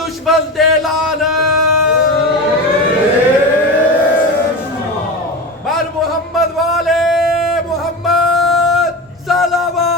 दुश्मन दे लाना बर मोहम्मद वाले मोहम्मद सलावा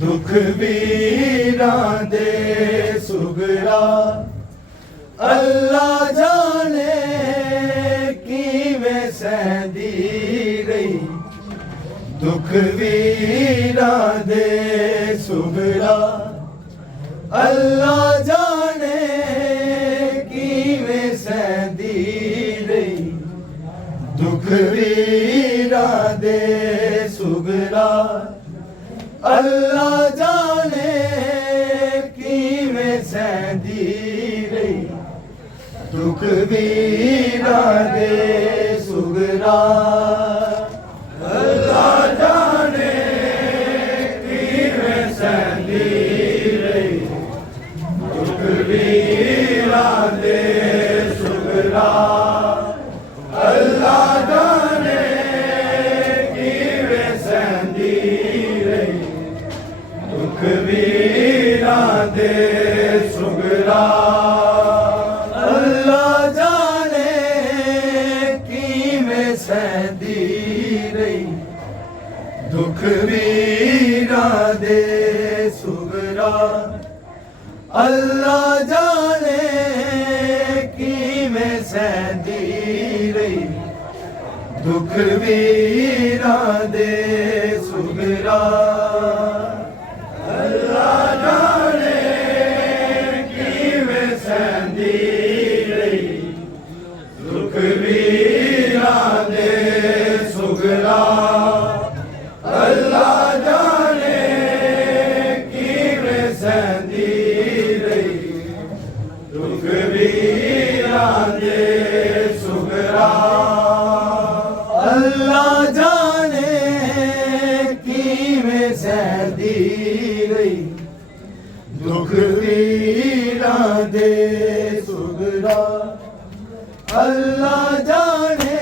दुख वीरां दे सुगरा अल्लाह जाने किवें सहंदी रही दुख वीरां दे सुगरा अल्लाह जाने किवें सहंदी रही दुख वीरां दे सुगरा अल्लाह जाने किवें सहंदी रही दुख वीरां दे सुगरा अल्लाह जाने किवें सहंदी रही दुख वीरां दे सुगरा अल्लाह जाने किवें सहंदी रही दुख वीरां दे सुगरा अल्लाह जाने किवें सहंदी रही दुख वीरां दे सुगरा अल्लाह जाने किवें सहंदी रही दुख वीरां दे सुगरा अल्लाह जाने किवें सहंदी रही दुख वीरां दे सुगरा अल्लाह जाने किवें सहंदी रही दुख वीरां दे ਅੱਲਾ ਜਾਣੇ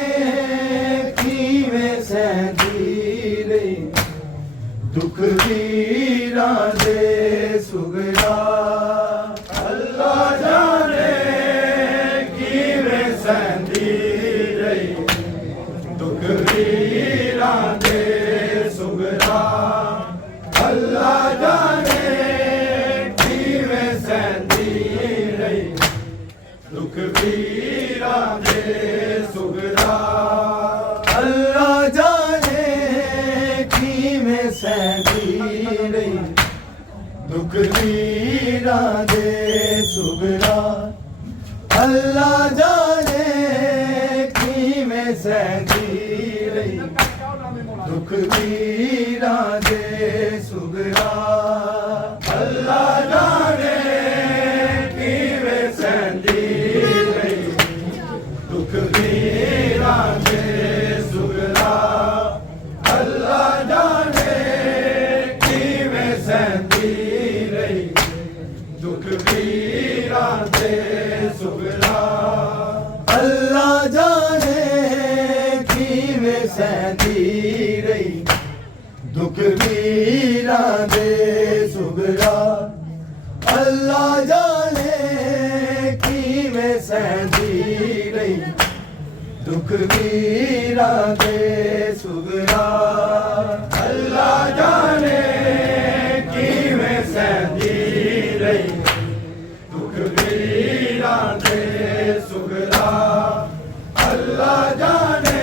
ਕਿਵੇਂ ਸਹਿੰਦੀ ਰਹੀ ਦੁੱਖ ਵੀਰਾਂ ਦੇ ਸੁਗਰਾ ਅੱਲਾ ਜਾਣੇ ਕਿਵੇਂ ਸਹਿੰਦੀ ਰਹੀ ਦੁੱਖ ਵੀਰਾਂ ਦੇ ਸੁਗਰਾ ਅੱਲਾ ਜਾਣੇ ਕਿਵੇਂ ਸਹਿੰਦੀ ਰਹੀ ਦੁੱਖ ਵੀਰਾਂ ਦੇ ਸੁਗਰਾ ਅੱਲਾ ਜਾਣੇ ਕਿਵੇਂ ਸਹਿੰਦੀ ਰਹੀ ਦੁੱਖ ਵੀਰਾਂ ਦੇ ਸੁਗਰਾ ਅੱਲਾ ਜਾਣੇ ਕਿਵੇਂ ਸਹਿੰਦੀ ਰਹੀ ਦੁੱਖ ਵੀਰਾਂ ਦੇ ਸੁਗਰਾ ਅੱਲਾ ਜਾਣੇ ਕਿਵੇਂ ਸਹਿੰਦੀ ਰਹੀ ਦੁੱਖ ਵੀਰਾਂ ਦੇ ਸੁਗਰਾ ਅੱਲਾ ਜਾਣੇ ਕਿਵੇਂ ਸਹਿੰਦੀ ਰਹੀ ਦੁੱਖ ਵੀਰਾਂ ਦੇ ਸੁਗਰਾ ਅੱਲਾ ਜਾਣੇ ਕਿਵੇਂ ਸਹਿੰਦੀ ਰਹੀ ਦੁੱਖ ਵੀਰਾਂ ਦੇ ਸੁਗਰਾ ਅੱਲਾ ਜਾਣੇ ਕਿਵੇਂ ਸਹਿੰਦੀ ਰਹੀ ਦੁੱਖ ਵੀਰਾਂ ਦੇ ਸੁਗਰਾ ਅੱਲਾ ਜਾਣੇ ਕਿਵੇਂ ਸਹਿੰਦੀ ਰਹੀ ਦੁੱਖ ਵੀਰਾਂ ਦੇ ਸੁਗਰਾ ਅੱਲਾ ਜਾਣੇ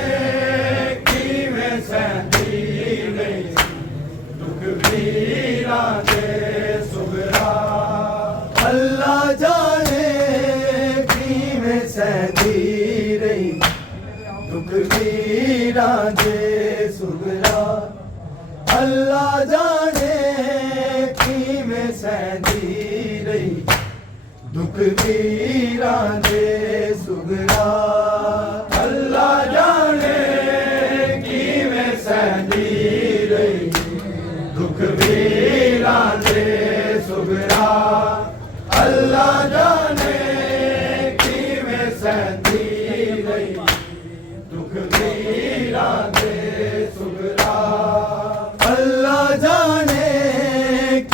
ਕਿਵੇਂ ਸਹਿੰਦੀ ਰਹੀ ਦੁੱਖ ਵੀਰਾਂ ਦੇ ਸੁਗਰਾ ਅੱਲਾ ਜਾਣੇ ਕਿਵੇਂ ਸਹਿੰਦੀ ਰਹੀ ਦੁੱਖ ਵੀਰਾਂ ਦੇ ਸੁਗਰਾ ਅੱਲਾ ਜਾਣੇ ਕਿਵੇਂ ਸਹਿੰਦੀ ਰਹੀ ਦੁੱਖ ਵੀਰਾਂ ਦੇ ਸੁਗਰਾ ਅੱਲਾ ਜਾਣੇ ਕਿਵੇਂ ਸਹਿੰਦੀ ਰਹੀ ਦੁੱਖ ਵੀਰਾਂ ਦੇ ਸੁਗਰਾ ਅੱਲਾ ਜਾਣੇ ਕਿਵੇਂ ਸਹਿੰਦੀ ਰਹੀ ਦੁੱਖ ਵੀਰਾਂ ਦੇ ਸੁਗਰਾ ਅੱਲਾ ਜਾਣੇ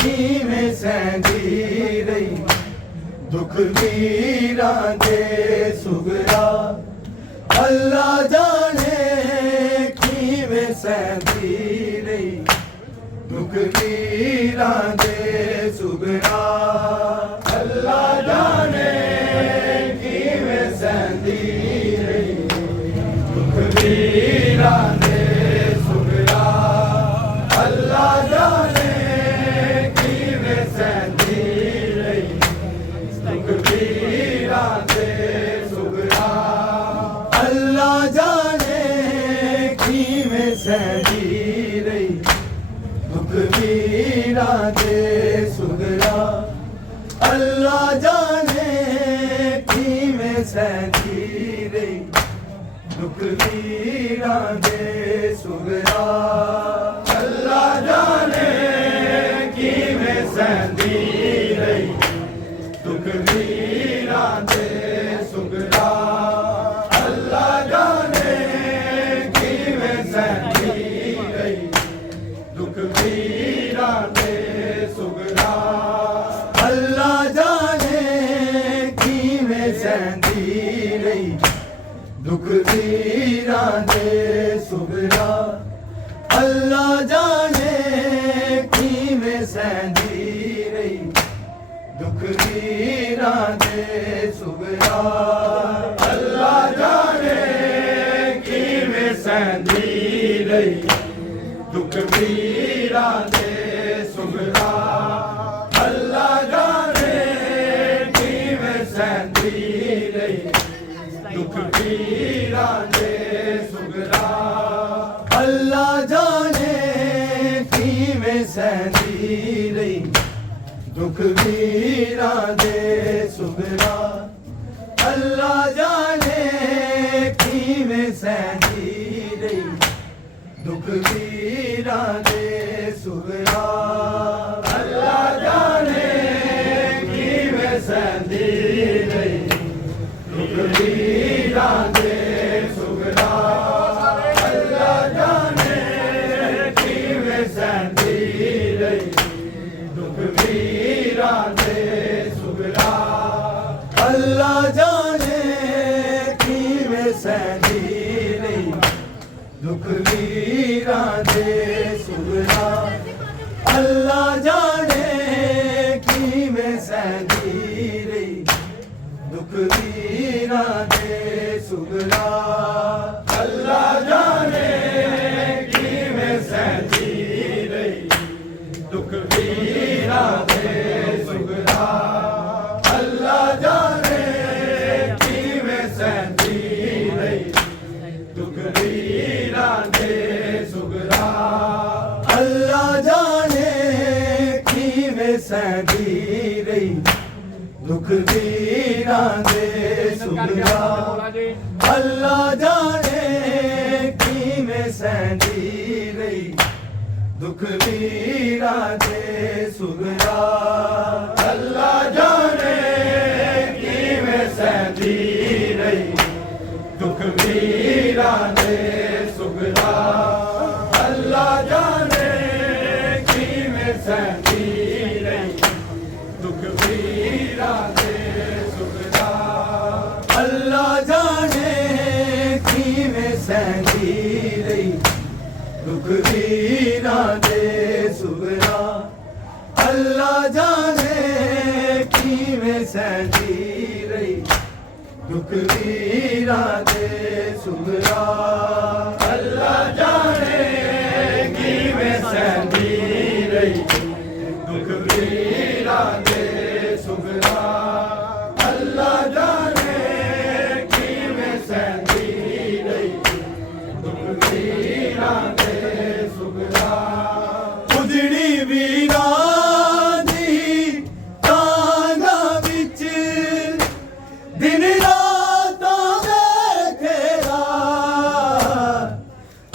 ਕਿਵੇਂ ਸਹਿੰਦੀ ਰਹੀ ਦੁੱਖ ਵੀਰਾਂ ਦੇ ਸੁਗਰਾ ਅੱਲਾ ਜਾਣੇ ਕਿਵੇਂ ਸਹਿੰਦੀ ਰਹੀ ਦੁੱਖ ਵੀਰਾਂ ਦੇ ਸੁਗਰਾ ਅੱਲਾ ਜਾਣੇ ਕਿਵੇਂ ਸਹਿੰਦੀ ਰਹੀ ਦੁੱਖ ਵੀਰਾਂ ਦੇ ਸੁਗਰਾ ਅੱਲਾ ਜਾਣੇ ਕਿਵੇਂ ਸਹਿੰਦੀ ਰਹੀ ਦੁੱਖ ਵੀਰਾਂ ਦੇ ਸੁਗਰਾ ਅੱਲਾ ਜਾਣੇ ਕਿਵੇਂ ਸਹਿੰਦੀ ਰਹੀ ਦੁੱਖ ਵੀਰਾਂ ਦੇ ਸੁਗਰਾ ਅੱਲਾ ਜਾਣੇ ਕਿਵੇਂ ਸਹਿੰਦੀ ਰਹੀ ਦੁੱਖ ਵੀਰਾਂ ਦੇ ਸੁਗਰਾ ਅੱਲਾ ਜਾਣੇ ਕਿਵੇਂ ਸਹਿੰਦੀ ਰਹੀ ਦੁੱਖ ਵੀਰਾਂ ਦੇ ਸੁਗਰਾ ਅੱਲਾ ਜਾਣੇ ਕਿਵੇਂ ਸਹਿੰਦੀ ਰਹੀ ਦੁੱਖ ਵੀਰਾਂ ਦੇ ਸੁਗਰਾ ਅੱਲਾ ਜਾਣੇ ਕਿਵੇਂ ਸਹਿੰਦੀ ਰਹੀ ਦੁੱਖ ਵੀਰਾਂ ਦੇ ਸੁਗਰਾ ਅੱਲਾ ਜਾਣੇ ਕਿਵੇਂ ਸਹਿੰਦੀ ਰਹੀ ਦੁੱਖ ਵੀਰਾਂ ਦੇ ਸੁਗਰਾ ਅੱਲਾ ਜਾਣੇ ਕਿਵੇਂ ਸਹਿੰਦੀ ਰਹੀ ਦੁੱਖ ਵੀਰਾਂ ਦੇ ਸੁਗਰਾ ਅੱਲਾ ਜਾਣੇ ਕਿਵੇਂ ਸਹਿੰਦੀ ਰਹੀ ਦੁੱਖ ਵੀਰਾਂ ਦੇ ਸੁਗਰਾ ਅੱਲਾ ਜਾਣੇ ਕਿਵੇਂ ਸਹਿੰਦੀ ਰਹੀ ਦੁੱਖ ਵੀਰਾਂ ਦੇ ਸੁਗਰਾ ਅੱਲਾ ਜਾਣੇ ਕਿਵੇਂ ਸਹਿੰਦੀ ਰਹੀ ਦੁੱਖ ਵੀਰਾਂ ਦੇ ਸੁਗਰਾ ਅੱਲਾ ਜਾਣੇ ਕਿਵੇਂ ਸਹਿੰਦੀ ਰਹੀ ਦੁੱਖ ਵੀਰਾਂ ਵੀਰਾਂ ਦੇ ਸੁਗਰਾ ਅੱਲਾ ਜਾਣੇ ਕਿਵੇਂ ਸਹਿੰਦੀ ਰਹੀ ਦੁੱਖ ਵੀਰਾਂ ਦੇ ਸੁਗਰਾ ਅੱਲਾ ਜਾਣੇ ਕਿਵੇਂ ਸਹਿੰਦੀ ਰਹੀ ਦੁੱਖ ਵੀਰਾਂ ਦੇ ਸੁਗਰਾ ਅੱਲਾ ਜਾਣੇ ਕਿਵੇਂ ਸਹਿੰਦੀ ਰਹੀ ਦੁੱਖ ਵੀਰਾਂ ਦੇ ਸੁਗਰਾ ਅੱਲਾ ਜਾਣੇ ਕਿਵੇਂ ਸਹਿੰਦੀ ਰਹੀ ਦੁੱਖ ਵੀਰਾਂ ਦੇ ਸੁਗਰਾ ਅੱਲਾ ਜਾਣੇ ਕਿਵੇਂ ਸਹਿੰਦੀ ਰਹੀ ਦੁੱਖ ਵੀਰਾਂ ਦੇ ਸੁਗਰਾ ਅੱਲਾ ਜਾਣੇ ਕਿਵੇਂ ਸਹਿੰਦੀ ਰਹੀ ਦੁੱਖ ਵੀਰਾਂ ਦੇ ਸੁਗਰਾ ਅੱਲਾ ਜਾਣੇ ਕਿਵੇਂ ਸਹਿੰਦੀ ਰਹੀ ਦੁੱਖ ਵੀਰਾਂ ਦੇ ਸੁਗਰਾ ਅੱਲਾ ਜਾਣੇ ਕਿਵੇਂ ਸਹਿੰਦੀ ਰਹੀ ਦੁੱਖ ਵੀਰਾਂ ਦੇ ਸੁਗਰਾ ਅੱਲਾ ਜਾਣੇ ਕਿਵੇਂ ਸਹਿੰਦੀ ਰਹੀ ਦੁੱਖ ਵੀਰਾਂ ਦੇ ਸੁਗਰਾ ਅੱਲਾ ਜਾਣੇ ਕਿਵੇਂ ਸਹਿੰਦੀ ਰਹੀ ਦੁੱਖ ਵੀਰਾਂ ਦੇ ਸੁਗਰਾ ਅੱਲਾ ਜਾਣੇ ਕਿਵੇਂ ਸਹਿੰਦੀ ਰਹੀ ਦੁੱਖ ਵੀਰਾਂ ਦੇ ਸੁਗਰਾ ਅੱਲਾ ਜਾਣੇ ਕਿਵੇਂ ਸਹਿੰਦੀ ਰਹੀ ਦੁੱਖ ਵੀਰਾਂ ਦੇ ਸੁਗਰਾ ਅੱਲਾ ਜਾਣੇ ਕਿਵੇਂ ਸਹਿੰਦੀ ਰਹੀ ਦੁੱਖ ਵੀਰਾਂ ਦੇ ਸੁਗਰਾ ਉਜੜੀ ਵੀਰਾਂ ਦੀ ਤਾਂਘਾਂ ਵਿੱਚ ਦਿਨ ਰਾਤਾਂ ਵੇਖੇਰਾ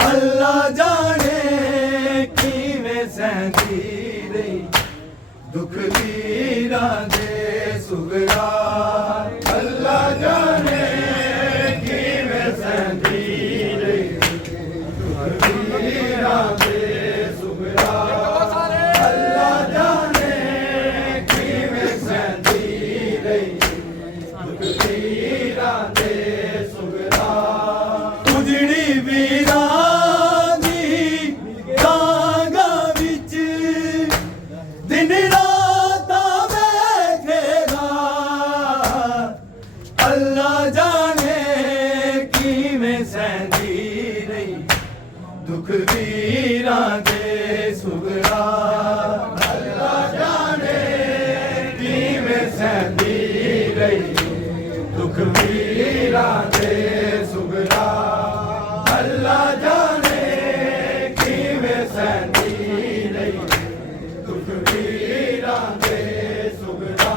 ਅੱਲਾ ਜਾਣੇ ਕਿਵੇਂ ਸਹਿੰਦੀ ਰਹੀ ਦੁੱਖ ਵੀਰਾਂ ਦੇ ਸੁਗਰਾ ਅੱਲਾ ਜਾਣੇ ਕਿਵੇਂ ਸਹਿੰਦੀ ਰਹੀ ਦੁੱਖ ਵੀਰਾਂ ਦੇ ਸੁਗਰਾ ਅੱਲਾ ਜਾਣੇ ਕਿਵੇਂ ਸਹਿੰਦੀ ਰਹੀ ਦੁੱਖ ਵੀਰਾਂ ਦੇ ਸੁਗਰਾ ਉਜੜੀ ਵੀਰਾਂ ਦੀ ਤਾਂਘਾਂ ਵਿੱਚ ਦਿਨ ਰਾਤਾਂ ਵੇਖੇਗਾ ਅੱਲਾ ਜਾਣੇ ਕਿਵੇਂ ਸਹਿੰਦੀ ਰਹੀ ਦੁੱਖ ਵੀਰਾਂ ਦੇ ਸੁਗਰਾ ਅੱਲਾ ਜਾਣੇ ਕਿਵੇਂ ਸਹਿੰਦੀ ਰਹੀ ਦੁੱਖ ਵੀਰਾਂ ਦੇ ਸੁਗਰਾ ਅੱਲਾ ਜਾਣੇ ਕਿਵੇਂ ਸਹਿੰਦੀ ਰਹੀ ਦੁੱਖ ਵੀਰਾਂ ਦੇ ਸੁਗਰਾ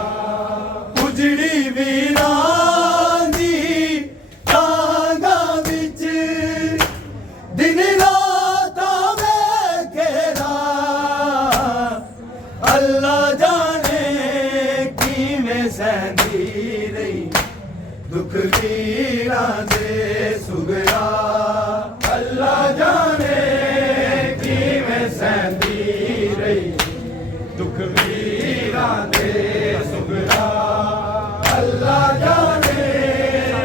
ਉਜੜੀ ਵੀਰਾਂ ਦੀ ਤਾਂਘਾਂ ਵਿੱਚ ਦਿਨ ਰਾਤਾਂ ਵੇਖੇਰਾ ਅੱਲਾ ਜਾਣੇ ਕਿਵੇਂ ਸਹਿੰਦੀ ਰਹੀ ਦੁੱਖ ਵੀਰਾਂ ਦੇ ਸੁਗਰਾ ਅੱਲਾ ਜਾਣੇ ਕਿਵੇਂ ਸਹਿੰਦੀ ਰਹੀ ਦੁੱਖ ਵੀਰਾਂ ਦੇ ਸੁਗਰਾ ਅੱਲਾ ਜਾਣੇ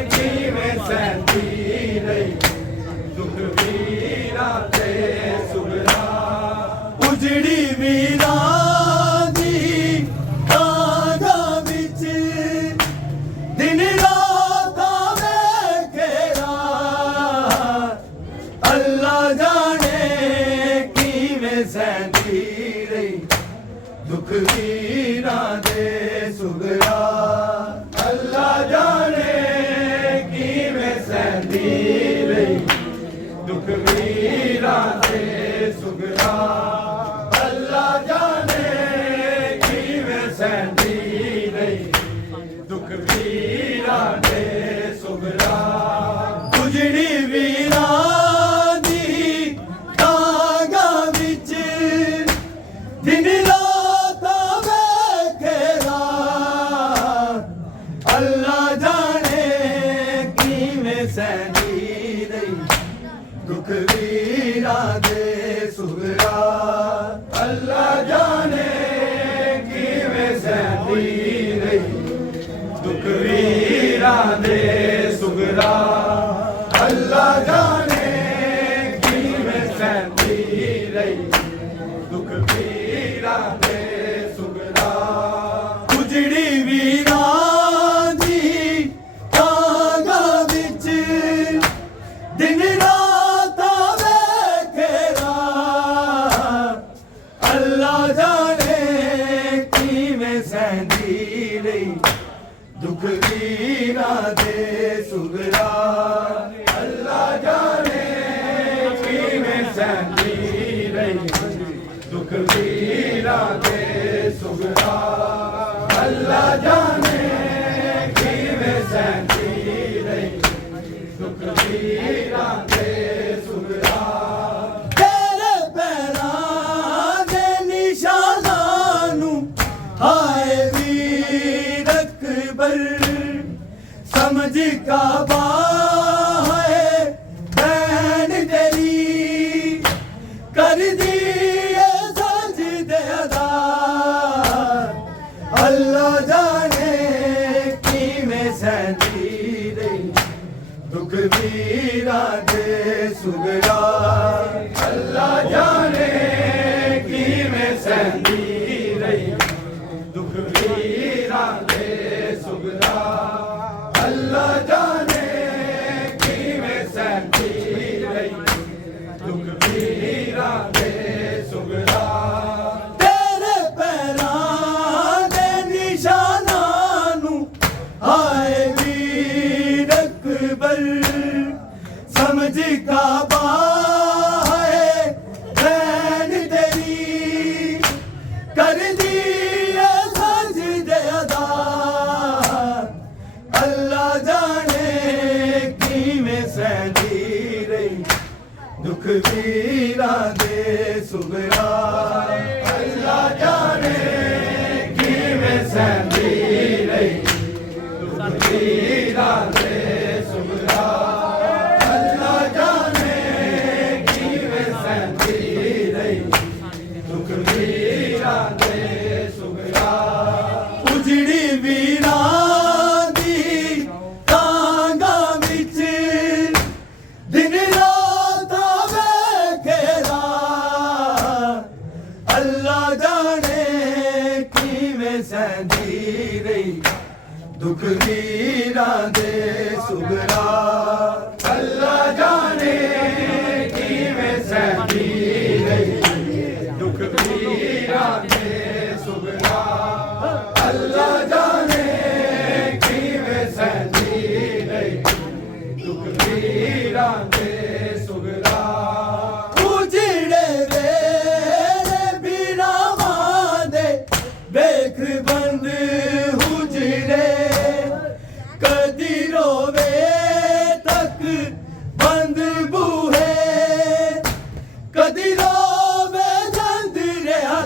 ਕਿਵੇਂ ਸਹਿੰਦੀ ਰਹੀ ਦੁੱਖ ਵੀਰਾਂ ਦੇ ਸੁਗਰਾ ਉਜੜੀ ਵੀਰਾਂ ਦੀ ਤਾਂਘਾਂ ਵਿੱਚ ਦਿਨ ਰਾਤਾਂ ਵੇਖੇਰਾ ਅੱਲਾ ਜਾਣੇ ਕਿਵੇਂ ਸਹਿੰਦੀ ਰਹੀ ਦੁੱਖ ਵੀਰਾਂ ਦੇ ਸੁਗਰਾ ਅੱਲਾ ਜਾਣੇ ਕਿਵੇਂ ਸਹਿੰਦੀ ਰਹੀ ਦੁੱਖ ਵੀਰਾਂ ਦੇ ਸੁਗਰਾ ਅੱਲਾ ਜਾਣੇ ਕਿਵੇਂ ਸਹਿੰਦੀ ਰਹੀ ਦੁੱਖ ਵੀਰਾਂ ਦੇ ਸੁਗਰਾ ਉਜੜੀ ਵੀਰਾਂ ਦੀ ਤਾਂਘਾਂ ਵਿੱਚ ਦਿਨ ਰਾਤਾਂ ਵੇਖੇਰਾ ਅੱਲਾ ਜਾਣੇ ਕਿਵੇਂ ਕਿਵੇਂ ਸਹਿੰਦੀ ਰਹੀ ਦੁੱਖ ਵੀਰਾਂ ਦੇ ਸੁਗਰਾ ਅੱਲਾ ਜਾਣੇ ਕਿਵੇਂ ਸਹਿੰਦੀ ਰਹੀ ਦੁੱਖ ਵੀਰਾਂ ਦੇ ਸੁਗਰਾ ਅੱਲਾ ਜਾਣੇ ਕਿਵੇਂ ਸਹਿੰਦੀ ਰਹੀ ਦੁੱਖ ਵੀਰਾਂ ਦੇ ਸੁਗਰਾ ਉਜੜੀ ਵੀਰਾਂ ਦੀ ਕਾਂਗਾਂ ਵਿੱਚ ਦਿਨ ਰਾਤ ਵੇਖੇਰਾ ਅੱਲਾ ਜਾਣੇ ਕਿਵੇਂ ਸਹਿੰਦੀ ਰਹੀ ਦੁੱਖ ਵੀਰਾਂ ਦੇ ਸੁਗਰਾ ਅੱਲਾ ਜਾਣੇ ਕਿਵੇਂ ਸਹਿੰਦੀ ਰਹੀ ਦੁੱਖ ਵੀਰਾਂ ਦੇ ਸੁਗਰਾ ਅੱਲਾ ਜਾਣੇ ਕਿਵੇਂ ਸਹਿੰਦੀ ਰਹੀ ਦੁੱਖ ਵੀਰਾਂ ਦੇ ਸੁਗਰਾ ਤੇਰੇ ਪੈਰਾਂ ਦੇ ਨਿਸ਼ਾਨਾਂ ਨੂੰ ਹਾਏ ਵੀਰ ਅਕਬਰ ਸਮਝ ਕਾਬਾ ਹੈ ਭੈਣ ਤੇਰੀ ਕਰਦੀ ਏ ਸਜਦੇ ਅਦਾ ਅੱਲਾ ਜਾਣੇ ਕਿਵੇਂ ਸਹਿੰਦੀ ਰਹੀ ਦੁੱਖ ਵੀਰਾਂ ਦੇ ਸੁਗਰਾ ਅੱਲਾ ਜਾਣੇ ਕਿਵੇਂ ਸਹਿੰਦੀ ਰਹੀ ਦੁੱਖ ਵੀਰਾਂ ਦੇ ਸੁਗਰਾ ਅੱਲਾ ਜਾਣੇ ਕਿਵੇਂ ਸਹਿੰਦੀ ਰਹੀ ਦੁੱਖ ਵੀਰਾਂ ਦੇ ਸੁਗਰਾ ਤੇਰੇ ਪੈਰਾਂ ਦੇ ਨਿਸ਼ਾਨਾਂ ਨੂੰ ਹਾਏ ਵੀਰ ਅਕਬਰ ਸਮਝ ਕਾਬਾ ਹੈ ਭੈਣ ਤੇਰੀ ਕਰਦੀ ਏ ਸਜਦੇ ਅਦਾ ਅੱਲਾ ਜਾਣੇ ਕਿਵੇਂ ਸਹਿੰਦੀ ਰਹੀ ਦੁੱਖ ਵੀਰਾਂ ਦੇ ਸੁਗਰਾ ਅੱਲਾ ਜਾਣੇ ਕਿਵੇਂ ਸਹਿੰਦੀ ਰਹੀ ਦੁੱਖ ਵੀਰਾਂ ਦੇ ਸੁਗਰਾ ਅੱਲਾ ਜਾਣੇ ਕਿਵੇਂ ਸਹਿੰਦੀ ਰਹੀ ਦੁੱਖ ਵੀਰਾਂ ਦੇ ਸੁਗਰਾ ਉਜੜੀ ਵੀਰਾਂ ਦੀ ਕਾਂਗਾਂ ਵਿੱਚ ਦਿਨ ਰਾਤ ਵੇਖੇਰਾ ਅੱਲਾ ਜਾਣੇ ਕਿਵੇਂ ਸਹਿੰਦੀ ਰਹੀ ਦੁੱਖ ਵੀਰਾਂ ਦੇ ਸੁਗਰਾ ਅੱਲਾ ਜਾਣੇ ਕਿਵੇਂ ਸਹਿੰਦੀ ਰਹੀ ਦੁੱਖ ਵੀਰਾਂ ਦੇ ਸੁਗਰਾ ਅੱਲਾ ਜਾਣੇ ਕਿਵੇਂ ਸਹਿੰਦੀ ਰਹੀ ਦੁੱਖ ਵੀਰਾਂ ਦੇ ਸੁਗਰਾ ਉਜੜੇ ਵੇਲੇ ਵੀਰਾਵਾਂ ਦੇ ਵੇਖ ਬੰਦ ਹੁਜੜੇ ਕਦੀ ਰੋਵੇ ਤੱਕ ਬੰਦ ਬੂਹੇ ਕਦੀ ਰੋਵੇ ਜੰਦ ਰਿਹਾ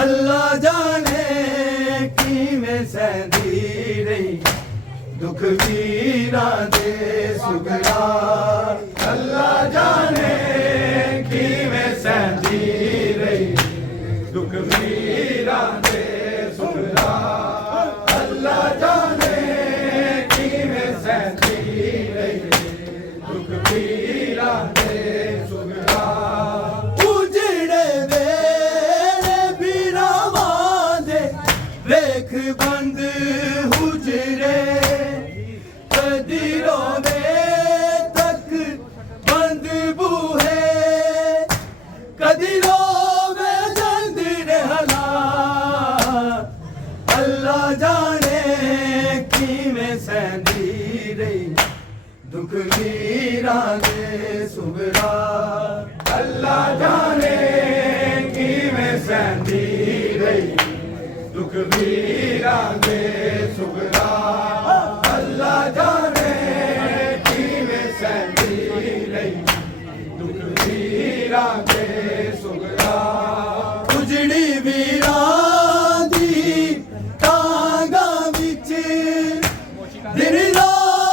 ਅੱਲਾ ਜਾਣੇ ਕਿਵੇਂ ਸਹਿੰਦੀ ਰਹੀ ਦੁੱਖ ਵੀਰਾਂ ਦੇ ਸੁਗਰਾ ਅੱਲਾ ਜਾਣੇ ਕਿਵੇਂ ਸਹਿੰਦੀ ਰਹੀ ਦੁੱਖ ਵੀਰਾਂ ਦੇ ਸੁਗਰਾ ਅੱਲਾ ਜਾਣੇ ਕਿਵੇਂ ਸਹਿੰਦੀ ਰਹੀ ਦੁੱਖ ਵੀਰਾਂ ਦੇ ਸੁਗਰਾ ਉਜੜੇ ਵੇਲੇ ਵੀਰਾਵਾਂ ਦੇ ਵੇਖ ਬੰਦ ਹੁਜਰੇ ਕਦੀ ਰੋਵੇ ਤੱਕ ਬੰਦ ਬੂਹੇ ਕਦੀ ਰੋਵੇ ਜੰਦ ਰਹਿਲਾ ਅੱਲਾ ਜਾਣੇ ਕਿਵੇਂ ਸਹਿੰਦੀ ਰਹੀ ਦੁੱਖ ਵੀਰਾਂ ਦੇ ਸੁਗਰਾ ਅੱਲਾ ਜਾਣੇ ਕਿਵੇਂ ਸਹਿੰਦੀ ਰਹੀ ਦੁੱਖ ਵੀਰਾਂ ਦੇ ਸੁਗਰਾ ਅੱਲਾ ਜਾਣੇ ਕਿਵੇਂ ਸਹਿੰਦੀ ਰਹੀ ਦੁੱਖ ਵੀਰਾਂ ਦੇ ਸੁਗਰਾ ਉਜੜੀ ਵੀਰਾਂ ਦੀ ਕਾਂਗਾਂ ਵਿੱਚ ਦਿਨ ਰਾਤ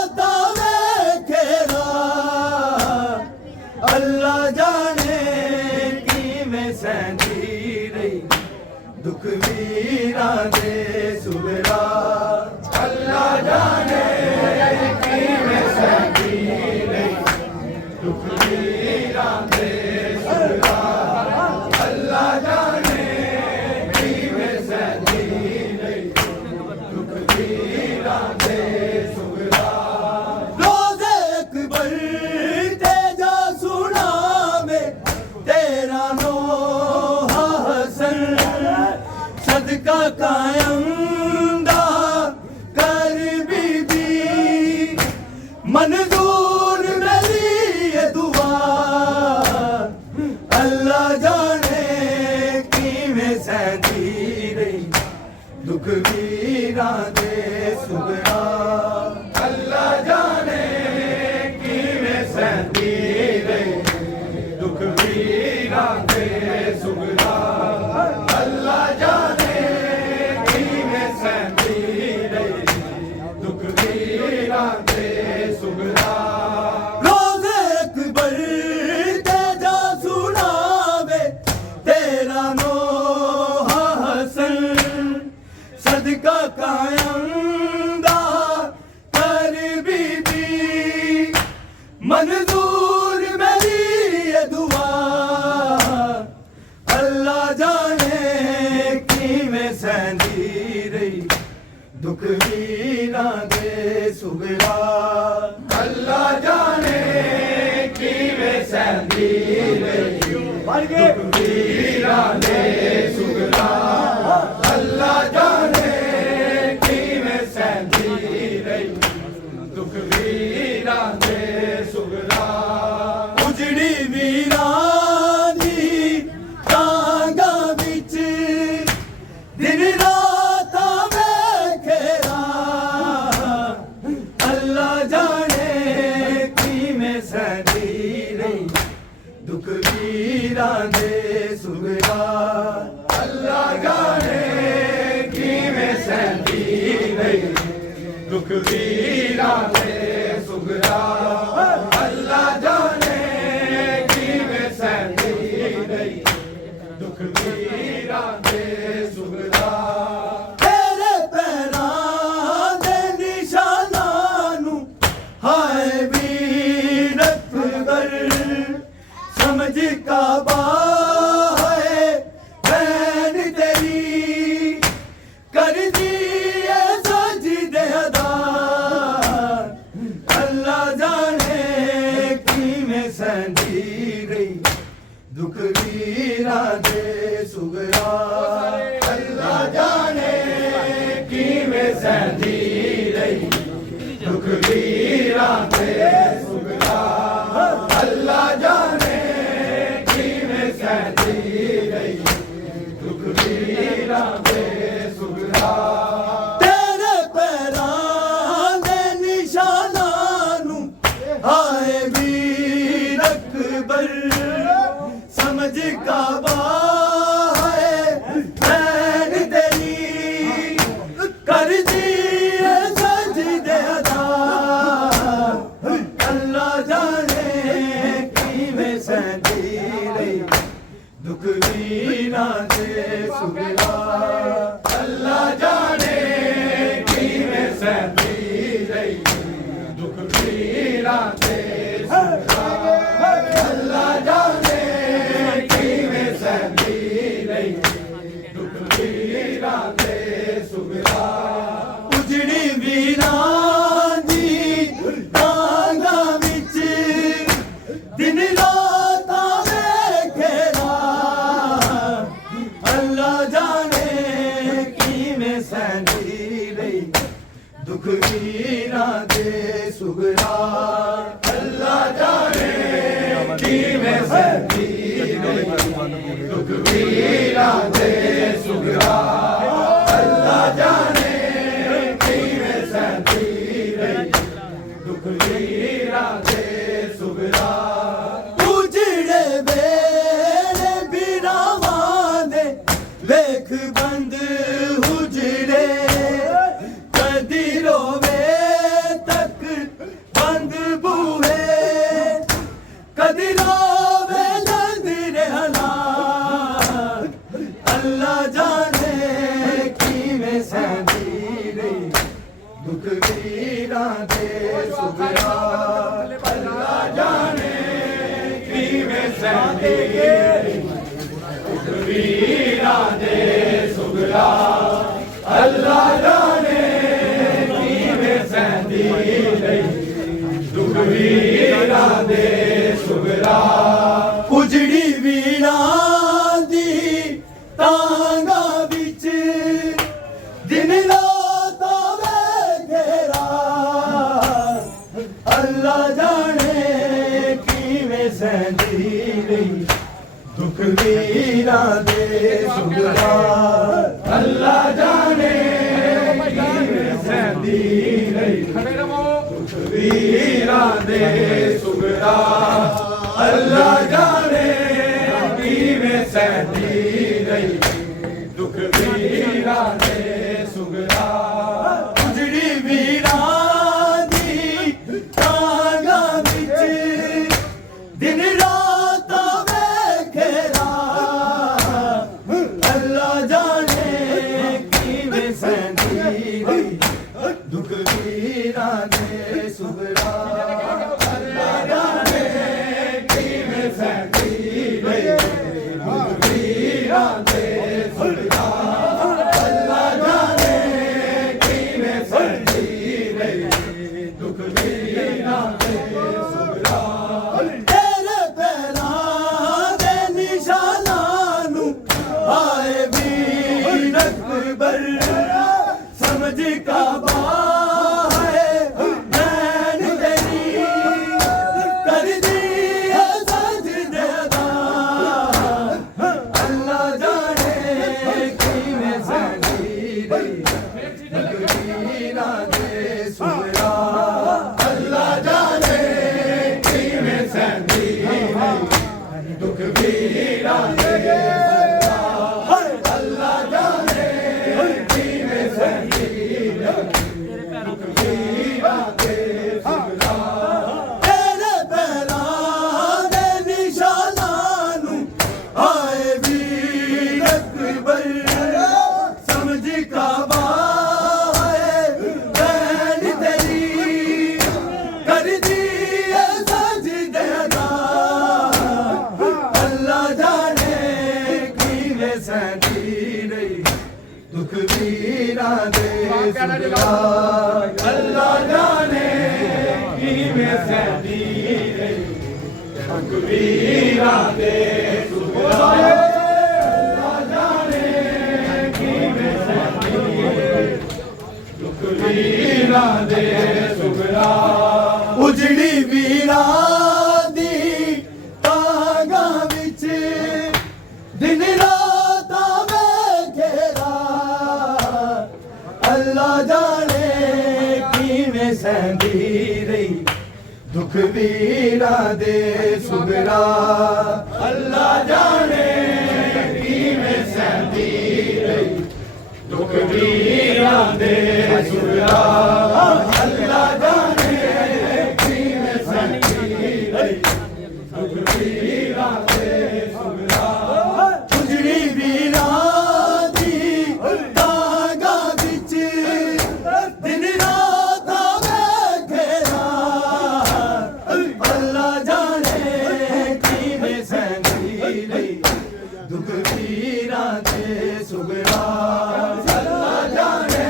ਵੀਰਾਂ ਦੇ ਸੁਗਰਾ ਅੱਲਾ ਜਾਣੇ ਕਿਵੇਂ ਸਹਿੰਦੀ ਰਹੀ ਦੁੱਖ ਵੀਰਾਂ ਦੇ ਸੁਗਰਾ ਅੱਲਾ ਜਾਣੇ ਕਿਵੇਂ ਸਹਿੰਦੀ ਰਹੀ ਦੁੱਖ ਵੀਰਾਂ ਦੇ ਸੁਗਰਾ ਰੋਜ਼ੇ ਅਕਬਰ ਤੇ ਜਾ ਸੁਣਾਵੇ ਤੇਰਾ ਨੋਹਾ ਹਸਨ ਸਦਕਾ ਕਾਇਮ ਦਾ ਕਰ ਬੀਬੀ ਮਨਜ਼ੂਰ ਮੇਰੀ ਇਹ ਦੁਆ ਅੱਲਾ ਜਾਣੇ ਕਿਵੇਂ ਸਹਿੰਦੀ ਰਹੀ ਦੁੱਖ ਵੀਰਾਂ ਦੇ ਸੁਗਰਾ ਅੱਲਾ ਜਾਣੇ ਕਿਵੇਂ ਸਹਿੰਦੀ ਰਹੀ ਦੁੱਖ ਵੀਰਾਂ ਦੇ ਸੁਗਰਾ ਅੱਲਾ ਜਾਣੇ ਕਿਵੇਂ ਸਹਿੰਦੀ ਰਹੀ ਦੁੱਖ ਵੀਰਾਂ ਦੇ ਸੁਗਰਾ ਉਜੜੀ ਵੀਰਾਂ ਦੀ ਟਾਂਗਾਂ ਵਿੱਚ ਦਿਨ ਰਾਤ ਵੇਖੇਰਾ ਅੱਲਾ ਜਾਣੇ ਕਿਵੇਂ ਸਹਿੰਦੀ ਰਹੀ ਦੁੱਖ ਵੀਰਾਂ ਦੇ ਸੁਗਰਾ ਅੱਲਾ ਜਾਣੇ ਕਿਵੇਂ ਸਹਿੰਦੀ ਰਹੀ ਦੁੱਖ ਵੀਰਾਂ ਦੇ ਸੁਗਰਾ ਅੱਲਾ ਜਾਣੇ ਕਿਵੇਂ ਸਹਿੰਦੀ ਰਹੀ ਦੁੱਖ ਵੀਰਾਂ ਦੇ ਸੁਗਰਾ ਤੇਰੇ ਪੈਰਾਂ ਦੇ ਨਿਸ਼ਾਨਾਂ ਨੂੰ ਹਾਏ ਵੀਰ ਅਕਬਰ ਸਮਝ ਕਾਬਾ ਹੈ ਭੈਣ ਤੇਰੀ ਕਰਦੀ ਏ ਸਜਦੇ ਅਦਾ ਅੱਲਾ ਜਾਣੇ ਕਿਵੇਂ ਸਹਿੰਦੀ ਰਹੀ ਦੁੱਖ ਵੀਰਾਂ ਦੇ ਸੁਗਰਾ ਅੱਲਾ ਜਾਣੇ ਕਿਵੇਂ ਸਹਿੰਦੀ ਰਹੀ ਦੁੱਖ ਵੀਰਾਂ ਦੇ ਸੁਗਰਾ ਅੱਲਾ ਜਾਣੇ ਕਿਵੇਂ ਸਹਿੰਦੀ ਰਹੀ ਦੁੱਖ ਵੀਰਾਂ ਦੇ ਸੁਗਰਾ ਤੇਰੇ ਪੈਰਾਂ ਦੇ ਨਿਸ਼ਾਨਾਂ ਨੂੰ ਹਾਏ ਵੀਰ ਅਕਬਰ ਸਮਝ ਕਾਬਾ ਹੈ ਭੈਣ ਤੇਰੀ ਕਰਦੀ ਏ ਸਜਦੇ ਅਦਾ ਅੱਲਾ ਜਾਣੇ ਕਿਵੇਂ ਸਹਿੰਦੀ ਰਹੀ ਦੁੱਖ ਵੀਰਾਂ ਦੇ ਸੁਗਰਾ ਅੱਲਾ ਜਾਣੇ ਕਿਵੇਂ ਸਹਿੰਦੀ ਰਹੀ ਦੁੱਖ ਵੀਰਾਂ ਦੇ ਸੁਗਰਾ ਅੱਲਾ ਜਾਣੇ ਕਿਵੇਂ ਸਹਿੰਦੀ ਰਹੀ ਦੁੱਖ ਵੀਰਾਂ ਦੇ ਸੁਗਰਾ ਉਜੜੀ ਵੀਰਾਂ ਦੀ ਟਾਂਗਾਂ ਵਿੱਚ ਦਿਨ ਰਾਤ ਵੇਖੇਰਾ ਅੱਲਾ ਜਾਣੇ ਕਿਵੇਂ ਸਹਿੰਦੀ ਰਹੀ ਦੁੱਖ ਵੀਰਾਂ ਦੇ ਸੁਗਰਾ ਅੱਲਾ ਜਾਣੇ ਕਿਵੇਂ ਸਹਿੰਦੀ ਰਹੀ ਦੁੱਖ ਵੀਰਾਂ ਦੇ ਸੁਗਰਾ ਅੱਲਾ ਜਾਣੇ ਕਿਵੇਂ ਸਹਿੰਦੀ ਰਹੀ ਦੁੱਖ ਵੀਰਾਂ ਦੇ ਸੁਗਰਾ ਉਜੜੇ ਵੇਲੇ ਵੀਰਾਵਾਂ ਦੇ ਵੇਖ ਬੰਦ ਹੁਜੜੇ ਕਦੀ ਰੋਵੇ ਤੱਕ ਬੰਦ ਬੂਹੇ ਕਦੀ ਰੋਵੇ ਲੰਦਰੇ ਹਾਲਾਤ ਅੱਲਾ ਜਾਣੇ ਕਿਵੇਂ ਸਹਿੰਦੀ ਰਹੀ ਦੁੱਖ ਵੀਰਾਂ ਦੇ ਸੁਗਰਾ ਅੱਲਾ ਜਾਣੇ ਕਿਵੇਂ ਸਹਿੰਦੀ ਰਹੀ ਦੁੱਖ ਵੀਰਾਂ ਦੇ ਸੁਗਰਾ ਅੱਲਾ ਜਾਣੇ ਕਿਵੇਂ ਸਹਿੰਦੀ ਰਹੀ ਦੁੱਖ ਵੀਰਾਂ ਦੇ ਸੁਗਰਾ ਉਜੜੀ ਵੀਰਾਂ ਦੀ ਟਾਂਗਾਂ ਵਿੱਚ ਦਿਨ ਰਾਤ ਵੇਖੇਰਾ ਅੱਲਾ ਜਾਣੇ ਕਿਵੇਂ ਸਹਿੰਦੀ ਰਹੀ ਦੁੱਖ ਵੀਰਾਂ ਦੇ ਸੁਗਰਾ ਅੱਲਾ ਜਾਣੇ ਵੀਰਾਂ ਦੇ ਸੁਗਰਾ ਅੱਲਾ ਜਾਣੇ ਕਿਵੇਂ ਸਹਿੰਦੀ ਰਹੀ ਦੁੱਖ ਵੀਰਾਂ ਦੇ ਸੁਗਰਾ ਉਜੜੀ ਵੀਰਾਂ ਦੀ ਤਾਂਗਾਂ ਵਿੱਚ ਦਿਨ ਰਾਤ ਵੇਖੇਰਾ ਅੱਲਾ ਜਾਣੇ ਕਿਵੇਂ ਸਹਿੰਦੀ ਰਹੀ ਦੁੱਖ ਵੀਰਾਂ ਦੇ ਸੁਗਰਾ ਅੱਲਾ ਜਾਣੇ ਕਿਵੇਂ ਸਹਿੰਦੀ ਰਹੀ ਦੁੱਖ ਵੀਰਾਂ ਦੇ ਸੁਗਰਾ ਅੱਲਾ ਜਾਣੇ ਕਿਵੇਂ ਸਹਿੰਦੀ ਰਹੀ ਦੁੱਖ ਵੀਰਾਂ ਦੇ ਸੁਗਰਾ ਤੇਰੇ ਪੈਰਾਂ ਦੇ ਨਿਸ਼ਾਨਾਂ ਨੂੰ ਆਏ ਵੀਰ ਅਕਬਰ ਸਮਝ ਕਾਬਾ ਹੈ ਨੈਣ ਤੇਰੀ ਕਰਦੀ ਹੈ ਸਜਦੇ ਦਾ ਅੱਲਾ ਜਾਣੇ ਕਿਵੇਂ ਸਹਿੰਦੀ ਰਹੀ ਵੀਰਾਂ ਦੇ ਸੁਗਰਾ ਅੱਲਾ ਜਾਣੇ ਕਿਵੇਂ ਸਹਿੰਦੀ ਰਹੀ ਦੁੱਖ ਵੀਰਾਂ ਦੇ ਅੱਲਾ ਜਾਣੇ ਕਿਵੇਂ ਸਹਿੰਦੀ ਦੁੱਖ ਵੀਰਾਂ ਦੇ ਸੁਗਰਾ ਤੇਰੇ ਪੈਰਾਂ ਦੇ ਨਿਸ਼ਾਨਾਂ ਨੂੰ ਆਏ ਵੀਰ ਅਕਬਰ ਸਮਝ ਕਾਬਾ ਹੈ ਨੈਣ ਤੇਰੀ ਕਰਦੀ ਹੈ ਸਜਦੇ ਦਾ ਅੱਲਾ ਜਾਣੇ ਕਿਵੇਂ ਸਹਿੰਦੀ ਰਹੀ ਦੁੱਖ ਵੀਰਾਂ ਦੇ ਸੁਗਰਾ ਅੱਲਾ ਜਾਣੇ ਕਿਵੇਂ ਸਹਿੰਦੀ ਰਹੀ ਦੁੱਖ ਵੀਰਾਂ ਦੇ ਸੁਗਰਾ ਅੱਲਾ ਜਾਣੇ ਕਿਵੇਂ ਸਹਿੰਦੀ ਰਹੀ ਦੁੱਖ ਵੀਰਾਂ ਦੇ ਸੁਗਰਾ ਉਜੜੀ ਵੀਰਾਂ ਦੀ ਤਾਂਗਾਂ ਵਿੱਚ ਦਿਨ ਰਾਤ ਵੇਖੇਰਾ ਅੱਲਾ ਜਾਣੇ ਕਿਵੇਂ ਸਹਿੰਦੀ ਰਹੀ ਦੁੱਖ ਵੀਰਾਂ ਦੇ ਸੁਗਰਾ ਅੱਲਾ ਜਾਣੇ ਕਿਵੇਂ ਸਹਿੰਦੀ ਰਹੀ ਦੁੱਖ ਵੀਰਾਂ ਦੇ ਸੁਗਰਾ ਅੱਲਾ ਜਾਣੇ ਕਿਵੇਂ ਸਹਿੰਦੀ ਰਹੀ ਦੁੱਖ ਵੀਰਾਂ ਦੇ ਸੁਗਰਾ ਉਜੜੀ ਵੀਰਾਂ ਦੀ ਤਾਂਗਾਂ ਵਿੱਚ ਦਿਨ ਰਾਤ ਵੇਖੇਰਾ ਅੱਲਾ ਜਾਣੇ ਕਿਵੇਂ ਸਹਿੰਦੀ ਰਹੀ ਦੁੱਖ ਵੀਰਾਂ ਦੇ ਸੁਗਰਾ ਅੱਲਾ ਜਾਣੇ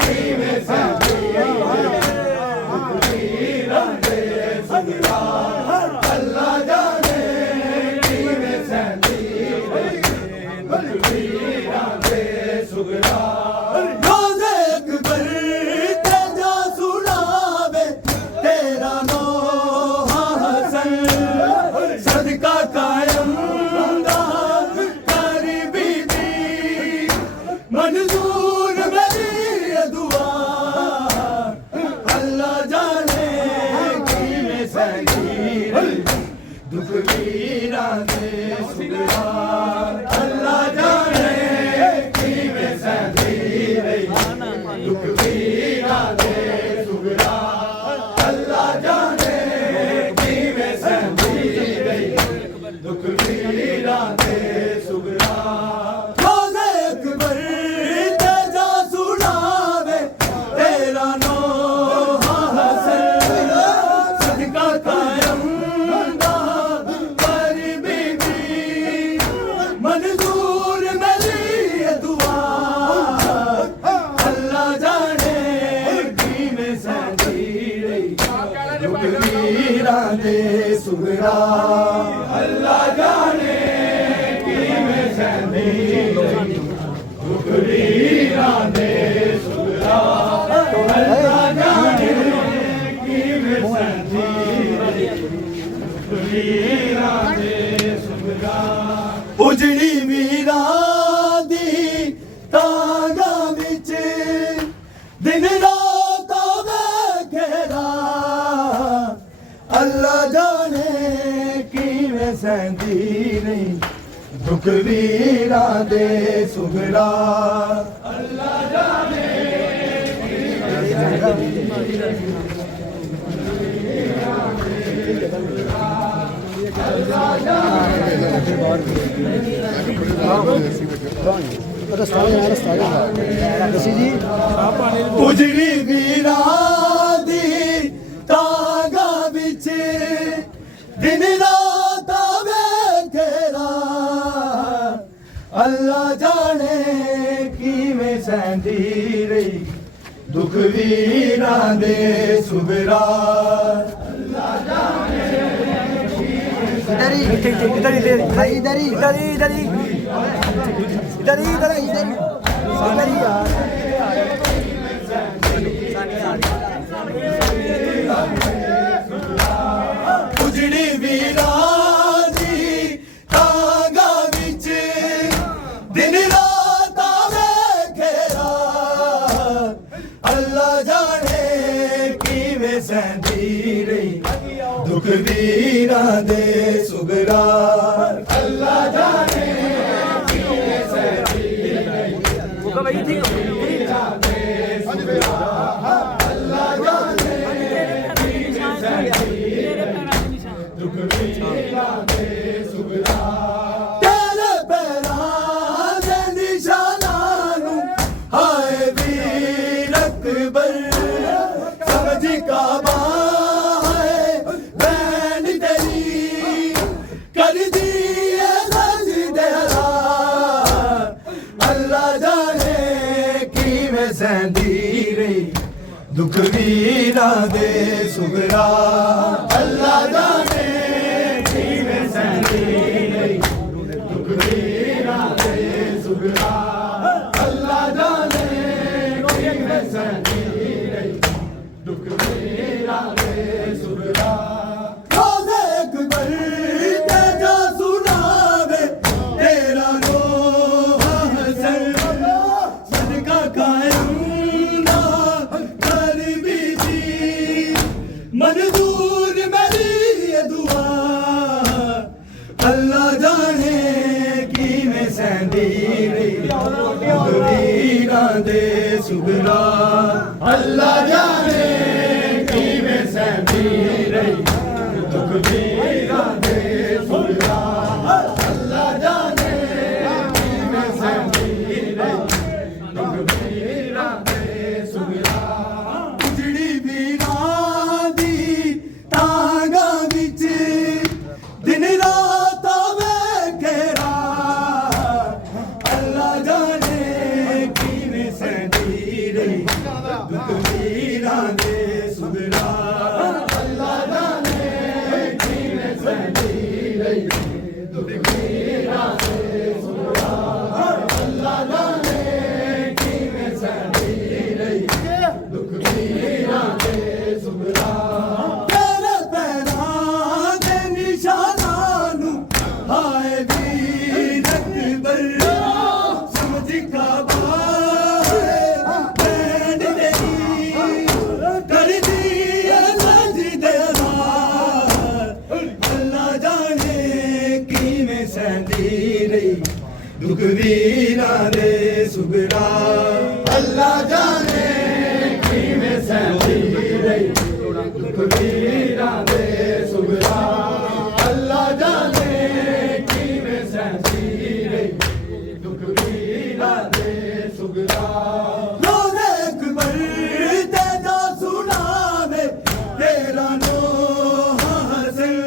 ਕਿਵੇਂ ਸਹਿੰਦੀ ਰਹੀ ਦੁੱਖ ਵੀਰਾਂ ਦੇ ਸੁਗਰਾ ਅੱਲਾ ਜਾਣੇ ਕਿਵੇਂ ਸਹਿੰਦੀ ਰਹੀ ਦੁੱਖ ਵੀਰਾਂ ਦੇ ਸੁਗਰਾ ਰੋਜ਼ੇ ਅਕਬਰ ਤੇ ਜਾ ਸੁਣਾਵੇ ਤੇਰਾ ਨੋਹਾ ਹਸਨ ਸਦਕਾ ਕਾਇਮ ਦਾ ਕਰ ਬੀਬੀ ਮਨਜ਼ੂਰ ਮੇਰੀ ਦੁਆ ਅੱਲਾ ਜਾਣੇ ਕਿਵੇਂ ਸਹਿੰਦੀ ਰਹੀ ਦੁੱਖ ਵੀਰਾਂ ਦੇ ਸੁਗਰਾ ਅੱਲਾ ਜਾਣੇ ਕਿਵੇਂ ਸਹਿੰਦੀ ਰਹੀ ਦੁੱਖ ਵੀਰਾਂ ਦੇ ਸੁਗਰਾ ਅੱਲਾ ਜਾਣੇ ਕਿਵੇਂ ਸਹਿੰਦੀ ਰਹੀ ਦੁੱਖ ਵੀਰਾਂ ਦੇ ਸੁਗਰਾ ਰੋਜ਼ੇ ਅਕਬਰ ਤੇ ਜਾ ਸੁਣਾਵੇ ਤੇਰਾ ਨੋਹਾ ਹਸਨ ਸਦਕਾ ਕਾਇਮ ਦਾ ਕਰ ਬੀਬੀ ਮਨਜ਼ੂਰ ਮੇਰੀ ਦੁਆ ਅੱਲਾ ਜਾਣੇ ਕਿਵੇਂ ਸਹਿੰਦੀ ਰਹੀ ਦੁੱਖ ਵੀਰਾਂ ਦੇ ਸੁਗਰਾ ਅੱਲਾ ਜਾਣੇ ਕਿਵੇਂ ਸਹਿੰਦੀ ਰਹੀ ਦੁੱਖ ਵੀਰਾਂ ਦੇ ਸੁਗਰਾ ਅੱਲਾ ਜਾਣੇ ਕਿਵੇਂ ਸਹਿੰਦੀ ਰਹੀ ਵੀਰਾਂ ਦੇ ਸੁਗਰਾ ਉਜੜੀ ਵੀਰਾਂ ਦੀ ਤਾਂਗਾਂ ਵਿੱਚ ਦਿਨ ਰਾਤ ਵੇਖੇਰਾ ਸਹਿੰਦੀ ਨਹੀਂ ਦੁੱਖ ਵੀਰਾਂ ਦੇ ਸੁਗਰਾ ਅੱਲਾ ਜਾਣੇ ਉਜੜੀ ਵੀਰਾਂ ਦੀ ਤਾਂਗਾ ਵਿੱਚ ਦਿਨ ਰਾਤ ਵੇਖੇਰਾ ਅੱਲਾ ਜਾਣੇ ਕਿਵੇਂ ਸਹਿੰਦੀ ਰਹੀ ਦੁੱਖ ਵੀਰਾਂ ਦੇ ਸੁਬਰਾ ਅੱਲਾ ਜਾਣੇ ਉਜੜੀ ਵੀਰਾਂ ਦੀ ਤਾਂਗਾ ਵਿੱਚ ਦਿਨ ਰਾਤ ਵੇਖੇਰਾ ਅੱਲਾ ਜਾਣੇ ਕਿਵੇਂ ਸਹਿੰਦੀ ਰਹੀ ਦੁੱਖ ਵੀਰਾਂ ਦੇ ਸੁਗਰਾ ਅੱਲਾ ਜਾਣੇ ਕਿਵੇਂ ਸਹਿੰਦੀ ਰਹੀ ਦੁੱਖ ਵੀਰਾਂ ਦੇ ਸੁਗਰਾ ਅੱਲਾ ਜਾਣੇ ਕਿਵੇਂ ਸਹਿੰਦੀ ਰਹੀ ਦੁੱਖ ਵੀਰਾਂ ਦੇ ਸੁਗਰਾ ਤੇਰੇ ਪੈਰਾਂ ਦੇ ਨਿਸ਼ਾਨਾਂ ਨੂੰ ਹਾਏ ਵੀਰ ਅਕਬਰ ਸਮਝ ਕਾਬਾ ਸਹਿੰਦੀ ਰਹੀ ਦੁੱਖ ਵੀਰਾਂ ਦੇ ਸੁਗਰਾ ਅੱਲਾ ਜਾਣੇ ਕਿਵੇਂ ਸਹਿੰਦੀ ਰਹੀ ਦੁੱਖ ਵੀਰਾਂ ਦੇ ਸੁਗਰਾ ਅੱਲਾ ਜਾਣੇ ਕਿਵੇਂ ਸਹਿੰਦੀ ਰਹੀ ਦੁੱਖ ਵੀਰਾਂ ਦੇ ਸੁਗਰਾ ਰੋਜ਼ੇ ਅਕਬਰ ਤੇ ਜਾ ਸੁਣਾਵੇ ਤੇਰਾ ਰੋਹ ਹਸਨ ਸਦਕਾ ਕਾਇਮ मंजूर मेरी ये दुआ अल्लाह जाने किवें सैंदी रही वीरां दे सुगरा अल्लाह जाने किवें सैंदी रही दुख वीरां दे सुगरा अल्लाह जाने किवें सैंदी रही दुख वीरां दे सुगरा उजड़ी वीरां दिन रात ਵੇਖੇਰਾ ਅੱਲਾ ਜਾਣੇ ਕਿਵੇਂ ਸਹਿੰਦੀ ਰਹੀ ਦੁੱਖ ਵੀਰਾਂ ਦੇ ਸੁਗਰਾ ਅੱਲਾ ਜਾਣੇ ਕਿਵੇਂ ਸਹਿੰਦੀ ਰਹੀ ਦੁੱਖ ਵੀਰਾਂ ਦੇ ਸੁਗਰਾ ਅੱਲਾ ਜਾਣੇ ਕਿਵੇਂ ਸਹਿੰਦੀ ਰਹੀ ਦੁੱਖ ਵੀਰਾਂ ਦੇ ਸੁਗਰਾ ਹਾਏ ਵੀਰ ਅਕਬਰ ਸਮਝ ਕਾਬਾ ਬੈਂਡ ਤੇਰੀ ਕਰਦੀ ਸਜਦਾ ਅੱਲਾ ਜਾਣੇ ਕਿਵੇਂ ਸਹਿੰਦੀ ਰਹੀ ਦੁੱਖ ਵੀਰਾਂ ਦੇ ਸੁਗਰਾ ਅੱਲਾ ਜਾਣੇ ਕਿਵੇਂ ਸਹਿੰਦੀ ਰਹੀ ਦੁੱਖ ਵੀਰਾਂ ਦੇ ਸੁਗਰਾ ਅੱਲਾ ਜਾਣੇ ਰੋਜ਼ੇ ਅਕਬਰ ਤੇ ਜਾ ਸੁਣਾਵੇ ਤੇਰਾ ਨੋਹ ਹਸਨ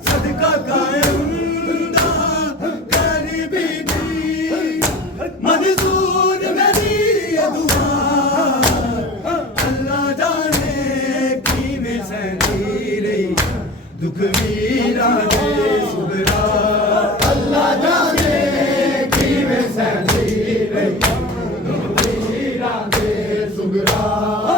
ਸਦਕਾ ਕਾਇਮ ਦਾ ਕਰੀ ਬੀਬੀ ਮਨਜ਼ੂਰ ਮੇਰੀ ਇਹ ਦੁਆ ਅੱਲਾ ਜਾਣੇ ਕਿਵੇਂ ਸਹਿੰਦੀ ਰਹੀ ਦੁੱਖ ਵੀਰਾਂ ਦੇ ਸੁਗਰਾ ਅੱਲਾ ਜਾਣੇ ਕਿਵੇਂ ਸਹਿੰਦੀ ਰਹੀ ਦੁੱਖ ਵੀਰਾਂ ਦੇ ਸੁਗਰਾ